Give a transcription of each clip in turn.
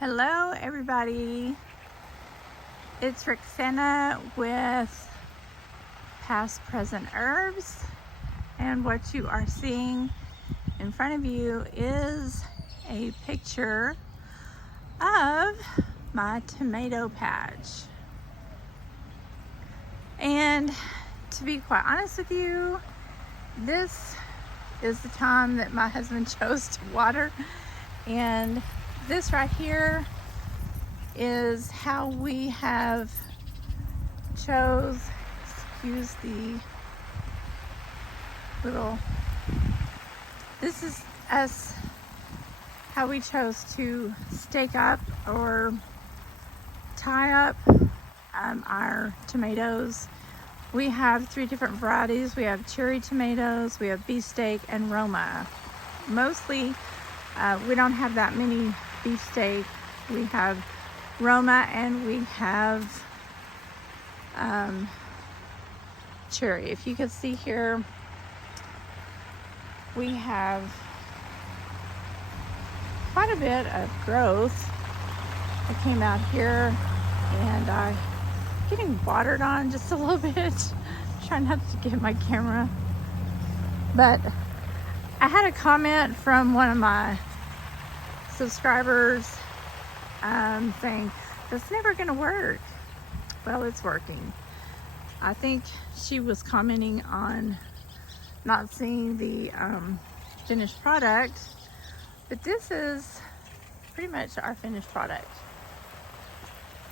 Hello everybody, it's Roxana with Past Present Herbs, and what you are seeing in front of you is a picture of my tomato patch. And to be quite honest with you, this is the time that my husband chose to water, and this right here is how we have excuse the little, this is us, how we chose to stake up or tie up our tomatoes. We have 3 different varieties. We have cherry tomatoes, we have beefsteak, and Roma. Mostly, we don't have that many beefsteak. We have Roma and we have cherry. If you can see here, we have quite a bit of growth. I came out here and I'm getting watered on just a little bit. Trying not to get my camera, but I had a comment from one of my subscribers saying that's never gonna work. Well, it's working. I think she was commenting on not seeing the finished product, but this is pretty much our finished product.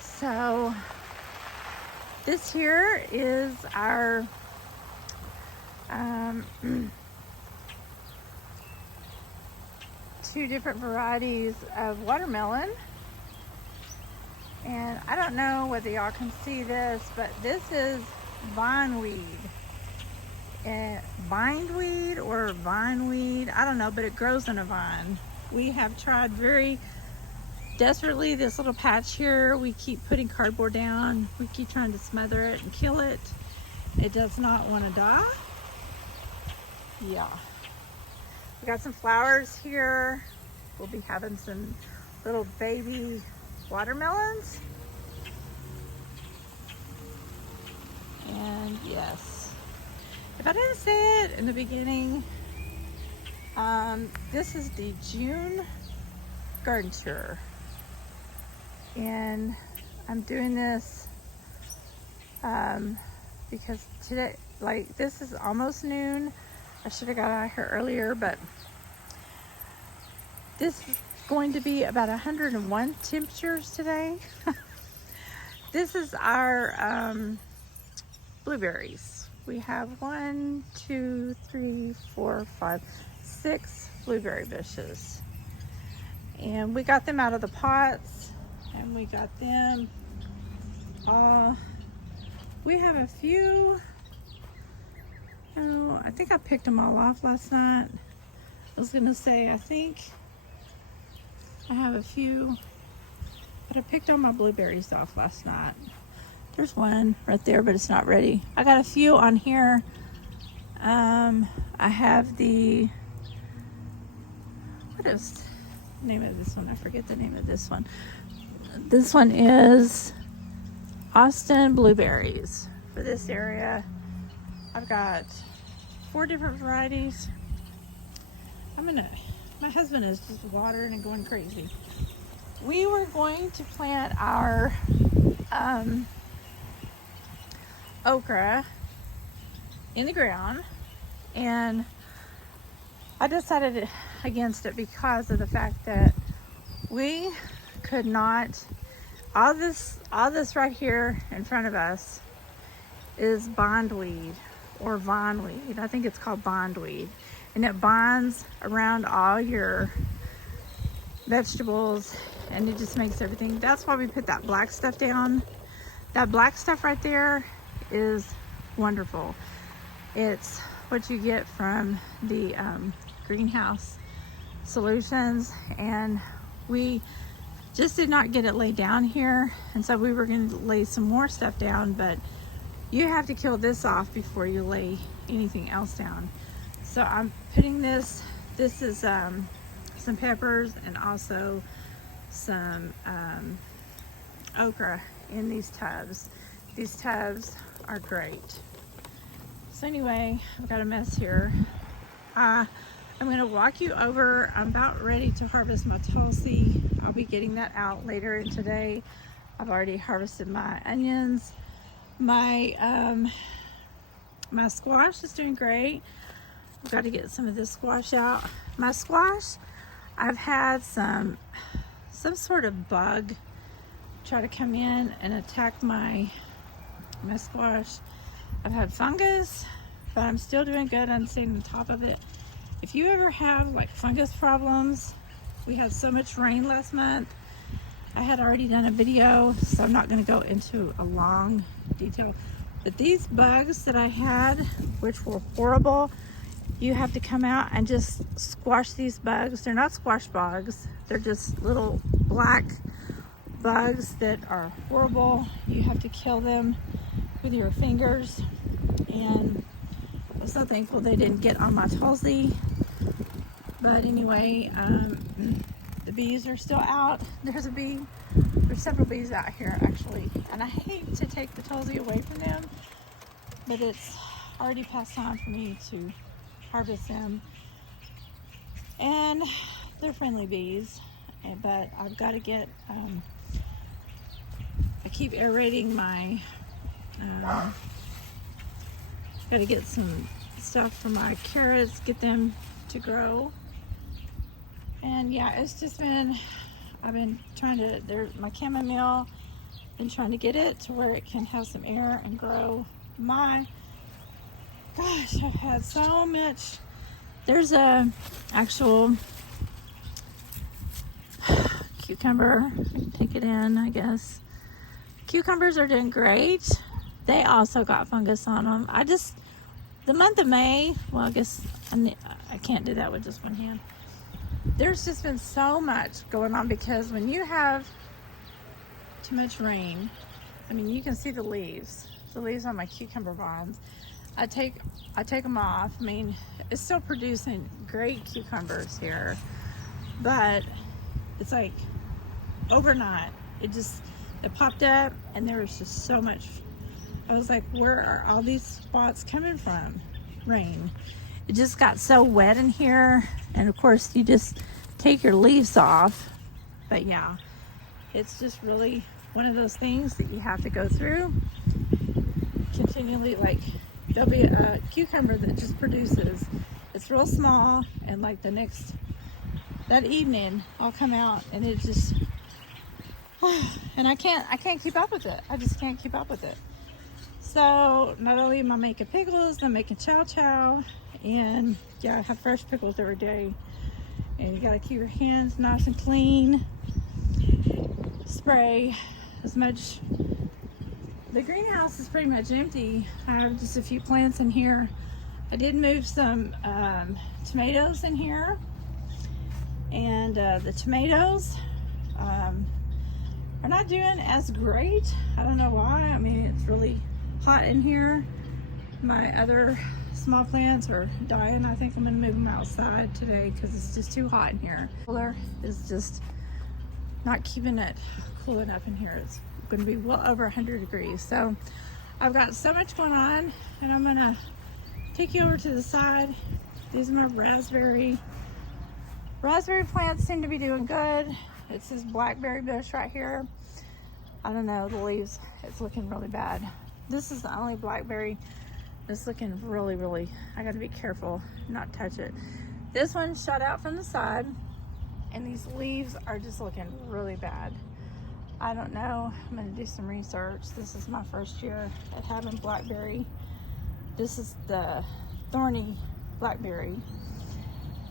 So this here is our 2 different varieties of watermelon, and I don't know whether y'all can see this, but this is vineweed, bindweed or vineweed, I don't know, but it grows in a vine. We have tried very desperately this little patch here. We keep putting cardboard down, we keep trying to smother it and kill it. It does not want to die. Yeah. We got some flowers here. We'll be having some little baby watermelons. And yes, if I didn't say it in the beginning, this is the June garden tour. And I'm doing this because today, like, this is almost noon. I should have got out here earlier, but this is going to be about 101 temperatures today. This is our blueberries. We have 1, 2, 3, 4, 5, 6 blueberry bushes. And we got them out of the pots, and we got them we have a few. Oh, I think I picked them all off last night. I was gonna say, I think I have a few, but I picked all my blueberries off last night. There's one right there, but it's not ready. I got a few on here. I have the, what is the name of this one? I forget the name of this one. This one is Austin blueberries for this area. I've got 4 different varieties. My husband is just watering and going crazy. We were going to plant our okra in the ground, and I decided against it because of the fact that we could not, all this right here in front of us is bondweed or vineweed. I think it's called bondweed, and it binds around all your vegetables and it just makes everything. That's why we put that black stuff down. That black stuff right there is wonderful. It's what you get from the greenhouse solutions, and we just did not get it laid down here, and so we were going to lay some more stuff down, but you have to kill this off before you lay anything else down. So I'm putting this is some peppers and also some okra in these tubs. These tubs are great. So anyway, I've got a mess here. I'm going to walk you over. I'm about ready to harvest my Tulsi. I'll be getting that out later in today. I've already harvested my onions. My squash is doing great. I've got to get some of this squash out. My squash, I've had some sort of bug try to come in and attack my squash. I've had fungus, but I'm still doing good. I'm staying on top of it. If you ever have like fungus problems, we had so much rain last month. I had already done a video, so I'm not going to go into a long detail. But these bugs that I had, which were horrible, you have to come out and just squash these bugs. They're not squash bugs. They're just little black bugs that are horrible. You have to kill them with your fingers. And I'm so thankful they didn't get on my Tulsi. But anyway, the bees are still out. There's a bee. There's several bees out here actually. And I hate to take the Tulsi away from them, but it's already past time for me to harvest them. And they're friendly bees, but I've got to get, I keep aerating my, got to get some stuff for my carrots, get them to grow. And yeah, it's just been, I've been trying to, there's my chamomile, been trying to get it to where it can have some air and grow. My gosh, I've had so much. There's a actual cucumber. Take it in, I guess. Cucumbers are doing great. They also got fungus on them. The month of May, well, I guess I can't do that with just one hand. There's just been so much going on because when you have too much rain, I mean, you can see the leaves on my cucumber vines. I take them off. I mean, it's still producing great cucumbers here, but it's like overnight it popped up and there was just so much. I was like, where are all these spots coming from? Rain. It just got so wet in here, and of course you just take your leaves off. But yeah, it's just really one of those things that you have to go through continually. Like, there'll be a cucumber that just produces, it's real small, and like that evening I'll come out and it just and I can't keep up with it. I just can't keep up with it. So not only am I making pickles, I'm making chow chow, and yeah, I have fresh pickles every day. And you gotta keep your hands nice and clean. Spray as much. The greenhouse is pretty much empty. I have just a few plants in here. I did move some tomatoes in here, and the tomatoes are not doing as great. I don't know why. I mean, it's really hot in here. My other small plants are dying. I think I'm gonna move them outside today because it's just too hot in here. Cooler is just not keeping it cool enough in here. It's gonna be well over 100 degrees. So I've got so much going on, and I'm gonna take you over to the side. These are my raspberry plants. Seem to be doing good. It's this blackberry bush right here. I don't know, the leaves, it's looking really bad. This is the only blackberry that's looking really, I gotta be careful not touch it. This one shot out from the side, and these leaves are just looking really bad. I don't know, I'm gonna do some research. This is my first year at having blackberry. This is the thorny blackberry.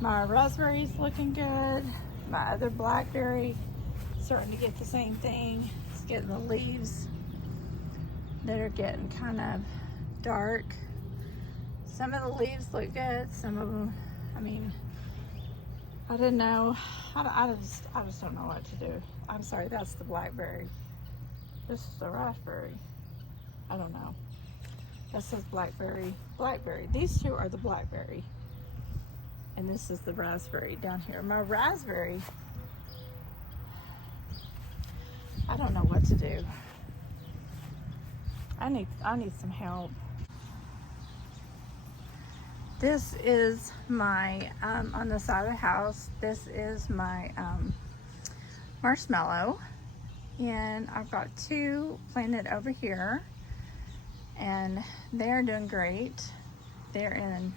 My raspberry's looking good. My other blackberry starting to get the same thing. It's getting the leaves that are getting kind of dark. Some of the leaves look good. Some of them, I mean, I didn't know. I just don't know what to do. I'm sorry, that's the blackberry. This is the raspberry. I don't know. That says blackberry. These two are the blackberry. And this is the raspberry down here. My raspberry, I don't know what to do. I need some help. This is my, on the side of the house, this is my marshmallow. And I've got 2 planted over here. And they're doing great. They're in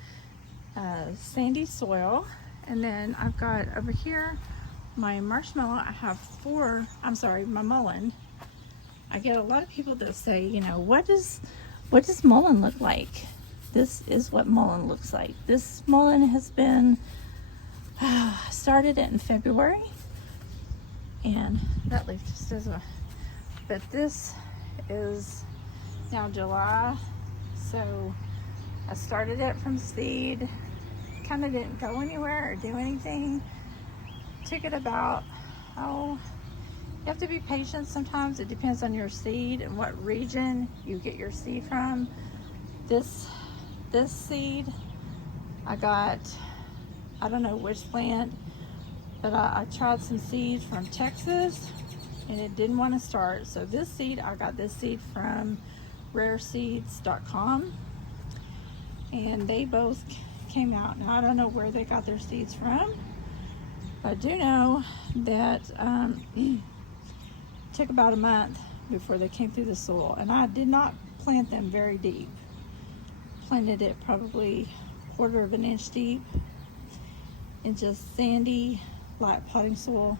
sandy soil. And then I've got over here my marshmallow. I have 4, my mullein. I get a lot of people that say, you know, what does mullein look like? This is what mullein looks like. This mullein has been started in February, and that leaf just doesn't. But this is now July, so I started it from seed. Kind of didn't go anywhere or do anything. Took it about, you have to be patient sometimes. It depends on your seed and what region you get your seed from. This seed I got, I don't know which plant, but I tried some seeds from Texas and it didn't want to start. So this seed, I got this seed from rareseeds.com, and they both came out. Now I don't know where they got their seeds from, but I do know that took about a month before they came through the soil, and I did not plant them very deep. Planted it probably 1/4 of an inch deep in just sandy, light potting soil.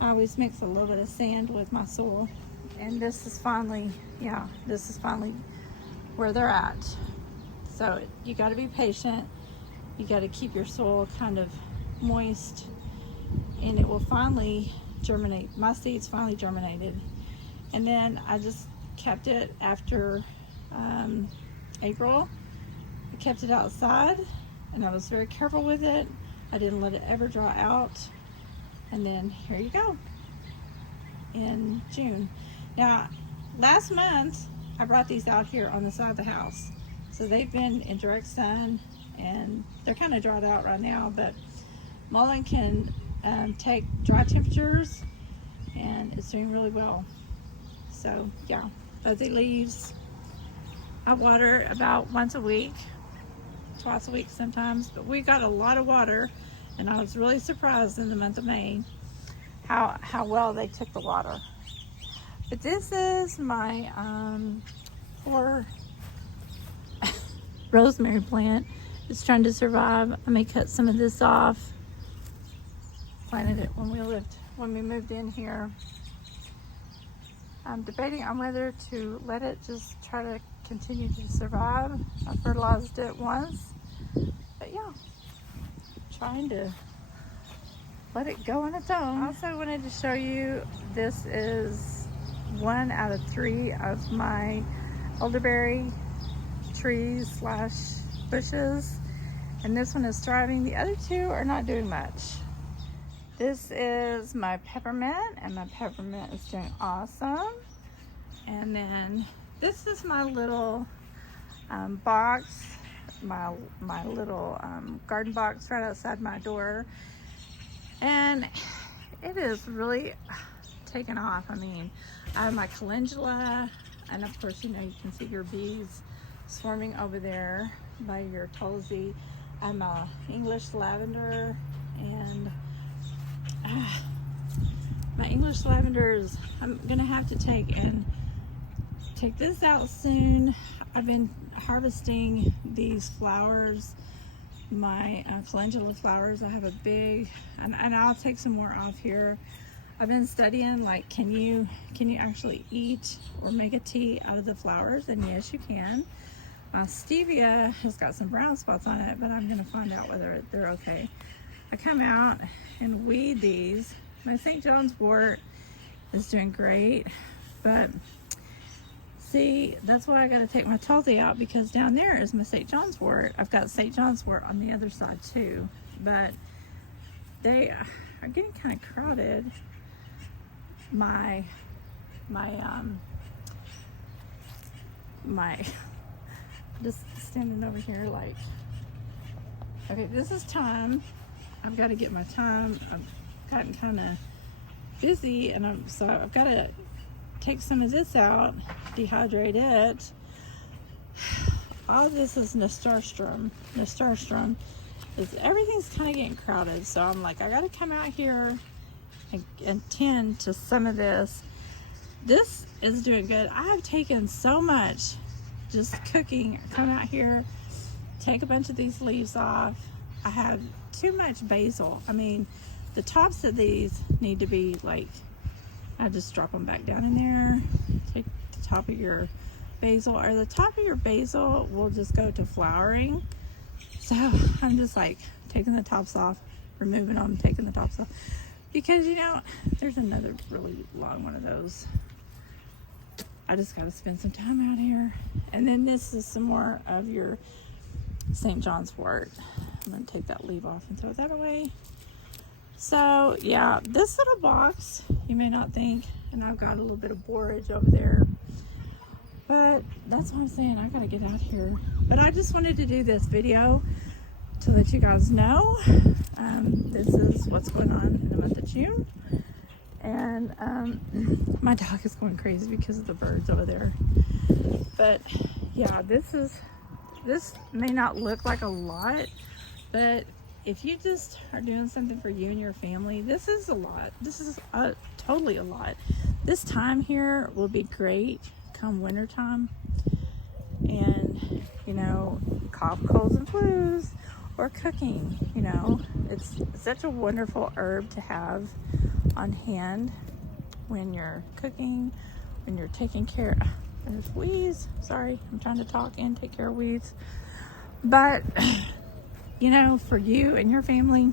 I always mix a little bit of sand with my soil, and this is finally where they're at. So you got to be patient. You got to keep your soil kind of moist, and it will finally germinate. My seeds finally germinated, and then I just kept it after April. I kept it outside, and I was very careful with it. I didn't let it ever dry out, and then here you go in June. Now last month I brought these out here on the side of the house, so they've been in direct sun, and they're kind of dried out right now, but mullein can take dry temperatures, and it's doing really well. So yeah, fuzzy leaves. I water about once a week, twice a week sometimes, but we got a lot of water, and I was really surprised in the month of May how well they took the water. But this is my poor rosemary plant. It's trying to survive. I may cut some of this off. Planted it when we moved in here. I'm debating on whether to let it just try to continue to survive. I fertilized it once, but yeah, trying to let it go on its own. I also wanted to show you, this is 1 out of 3 of my elderberry trees / bushes, and this one is thriving. The other 2 are not doing much. This is my peppermint, and my peppermint is doing awesome. And then this is my little box, my little garden box right outside my door, and it is really taken off. I mean, I have my calendula, and of course, you know, you can see your bees swarming over there by your tulsi. I have my English lavender, and my English lavenders, I'm gonna have to take this out soon. I've been harvesting these flowers, my calendula flowers. I have a big, and I'll take some more off here. I've been studying, like, can you actually eat or make a tea out of the flowers? And yes, you can. My stevia has got some brown spots on it, but I'm gonna find out whether they're okay. I come out and weed these. My St. John's wort is doing great, but see, that's why I got to take my tulsi out, because down there is my St. John's wort. I've got St. John's wort on the other side too, but they are getting kind of crowded. My just standing over here like, okay, this is time. I've got to get my time. I've gotten kind of busy, and so I've got to take some of this out, dehydrate it. All this is nasturtium. Nasturtium is, everything's kind of getting crowded, so I'm like, I got to come out here and tend to some of this. This is doing good. I have taken so much just cooking. Come out here, take a bunch of these leaves off. I have too much basil. I mean, the tops of these need to be like, I just drop them back down in there. Take the top of your basil, or the top of your basil will just go to flowering. So I'm just like taking the tops off, removing them, taking the tops off, because you know, there's another really long one of those. I just got to spend some time out here. And then this is some more of your St. John's wort. I'm going to take that leaf off and throw that away. So yeah, this little box, you may not think, and I've got a little bit of borage over there, but that's what I'm saying, I got to get out here. But I just wanted to do this video to let you guys know this is what's going on in the month of June. And my dog is going crazy because of the birds over there. But yeah, this may not look like a lot, but if you just are doing something for you and your family, this is a lot. This is totally a lot. This time here will be great come winter time. And you know, cough, colds, and flus, or cooking, you know, it's such a wonderful herb to have on hand when you're cooking, when you're taking care. There's weeds. Sorry, I'm trying to talk and take care of weeds. But you know, for you and your family,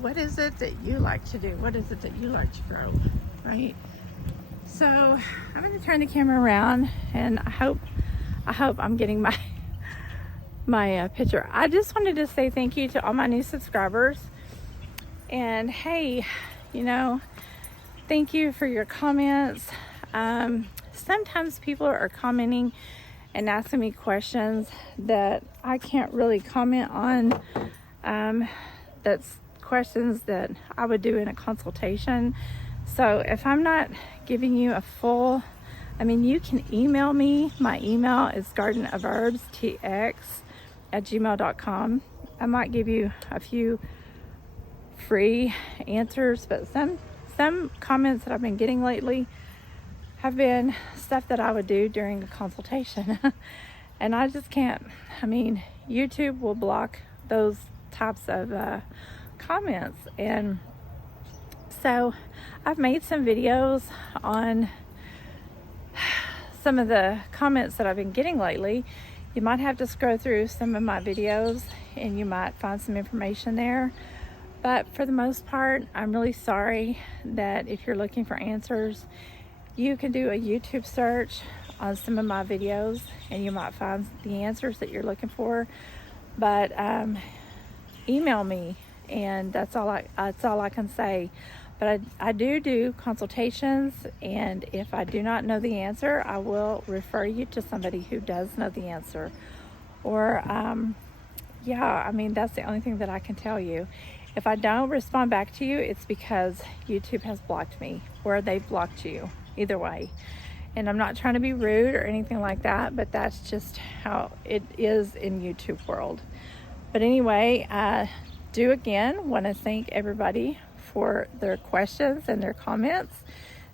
what is it that you like to do? What is it that you like to grow, right? So I'm going to turn the camera around, and I hope I'm getting my picture. I just wanted to say thank you to all my new subscribers. And hey, you know, thank you for your comments. Sometimes people are commenting and asking me questions that I can't really comment on. That's questions that I would do in a consultation. So if I'm not giving you a full, I mean, you can email me. My email is gardenofherbstx@gmail.com. I might give you a few free answers, but some comments that I've been getting lately have been stuff that I would do during a consultation. And I just can't, I mean, YouTube will block those types of comments. And so I've made some videos on some of the comments that I've been getting lately. You might have to scroll through some of my videos and you might find some information there. But for the most part, I'm really sorry that if you're looking for answers, you can do a YouTube search on some of my videos and you might find the answers that you're looking for. But email me, and that's all I can say. But I do consultations, and if I do not know the answer, I will refer you to somebody who does know the answer. Or yeah, I mean, that's the only thing that I can tell you. If I don't respond back to you, it's because YouTube has blocked me, or they've blocked you, either way. And I'm not trying to be rude or anything like that, but that's just how it is in YouTube world. But anyway, I do again want to thank everybody for their questions and their comments.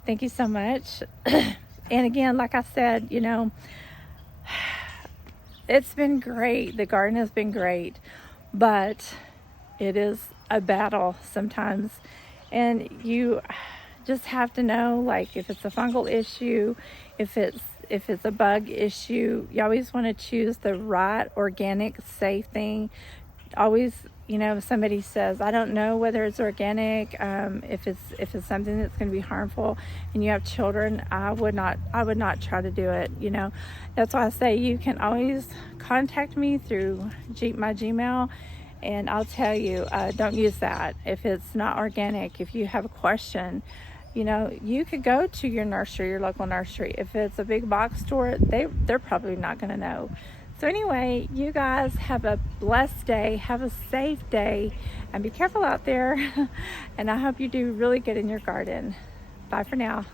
Thank you so much. And again, like I said, you know, it's been great. The garden has been great, but it is a battle sometimes. And you just have to know, like, if it's a fungal issue, if it's a bug issue, you always want to choose the right organic, safe thing. Always, you know, if somebody says, I don't know whether it's organic, if it's something that's going to be harmful, and you have children, I would not try to do it. You know, that's why I say you can always contact me through my Gmail, and I'll tell you, don't use that if it's not organic. If you have a question, you know, you could go to your nursery, your local nursery. If it's a big box store, they're probably not going to know. So anyway, you guys have a blessed day, have a safe day, and be careful out there. And I hope you do really good in your garden. Bye for now.